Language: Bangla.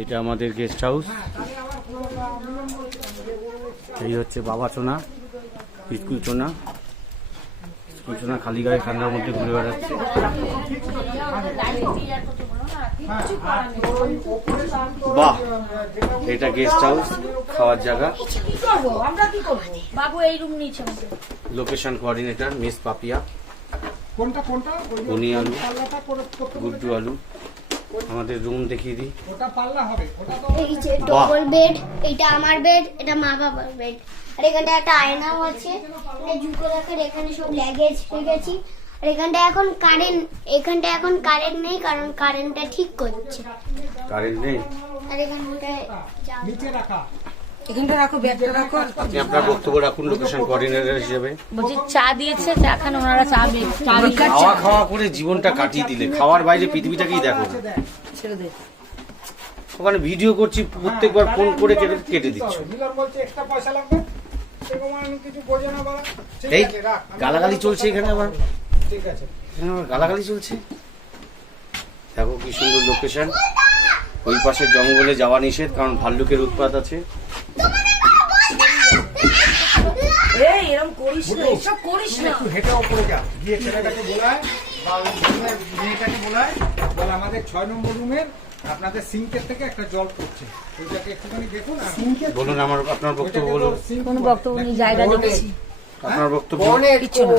এটা আমাদের গেস্ট হাউস। এই হচ্ছে বাবা চোনা, স্কুল চোনা। স্কুল চোনা খালি গায়ে ঠান্ডার মধ্যে ঘুরে বেড়াচ্ছে। বাহ, এটা গেস্ট হাউস, খাওয়ার জায়গা। লোকেশন কোঅর্ডিনেটর মিস পাপিয়া, উনি আলু, গুড্ডু আলু। আমাদের রুম দেখিয়ে দিই। এই যে ডবল বেড, এটা আমার বেড, এটা মা বাবার বেড। আর এখানটা একটা আয়নাও আছে, এটা জুতো রাখার। এখানে সব লাগেজ রেখেছি। আর এখানটা এখন কারেন্ট নেই, কারণ কারেন্টটা ঠিক করছে। কারেন্ট নেই। আর এখানটায় নিচে রাখা, এখানটা রাখো, ব্যাগটা রাখো। আপনি আপনার বক্তব্য রাখুন লোকেশন কোঅর্ডিনেটর হিসেবে। বলছি চা দিয়েছে, চা খান ওনারা, চা খাওয়া খাওয়া করে জীবনটা কাটিয়ে দিলে, খাওয়ার বাইরে পৃথিবীটাকেই দেখো। ছেড়ে দে। ওখানে ভিডিও করছি, প্রত্যেকবার ফোন করে কেটে দিচ্ছ। মিলন বলছে এক্সট্রা পয়সা লাগবে, সেরকম আমি কিছু বোঝে না বাবা। ঠিক এই আছে, রাখ। গালাগালি চলছে এখানে আবার, ঠিক আছে। এখানে আবার গালাগালি চলছে। দেখো কি সুন্দর লোকেশন। ওই পাশে জঙ্গলে যাওয়া নিষেধ, কারণ ভাল্লুকের উৎপাত আছে। এই এরকম করিস না, এসব করিস না। একটু হেঁটে ওপরে যা, গিয়ে ছেলেটাকে বলায় বা মেয়েটাকে বলায়, বল আমাদের 6 নম্বর রুমের আপনাদের সিঙ্কের থেকে একটা জল পড়ছে, ওইটাকে একটুখানি দেখুন। বলুন আপনার বক্তব্য বলুন। কোনো বক্তব্য নেই, জায়গা দেখেছি। আপনার বক্তব্য। কিচ্ছু না।